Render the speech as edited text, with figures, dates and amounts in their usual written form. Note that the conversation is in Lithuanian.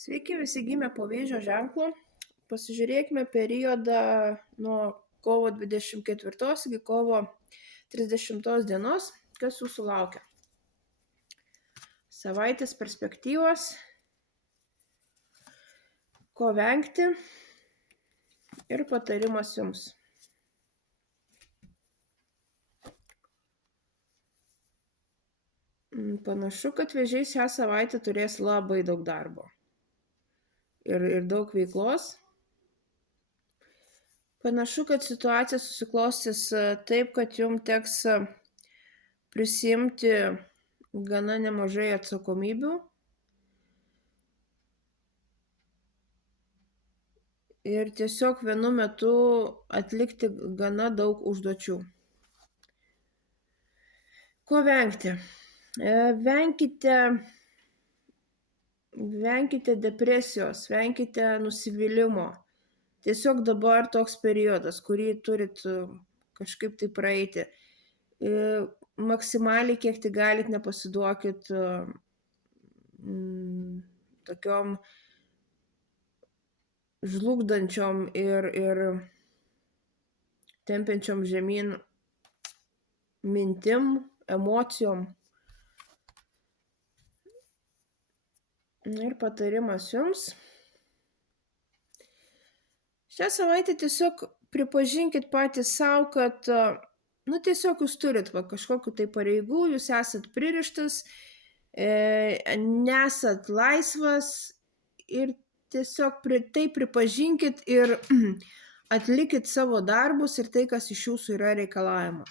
Sveiki visi gimę po vėžio ženklu. Pasižiūrėkime periodą nuo kovo 24 iki kovo 30 dienos, kas jūsų laukia. Savaitės perspektyvos, ko vengti ir patarimas jums. Panašu, kad vėžiai šią savaitę turės labai daug darbo ir daug veiklos. Panašu, kad situacija susiklostys taip, kad jums teks prisiimti gana nemažai atsakomybių ir tiesiog vienu metu atlikti gana daug užduočių. Ko vengti? Venkite depresijos, venkite nusivylimo. Tiesiog dabar toks periodas, kurį turit kažkaip tai praeiti. Maksimaliai, kiek tik galit, nepasiduokit tokiom žlugdančiom ir tempiančiom žemyn mintim, emocijom. Ir patarimas jums. Šią savaitę tiesiog pripažinkit patys savo, kad tiesiog jūs turit kažkokiu tai pareigų, jūs esat pririštas, nesat laisvas ir tiesiog tai pripažinkit ir atlikit savo darbus ir tai, kas iš jūsų yra reikalaujama.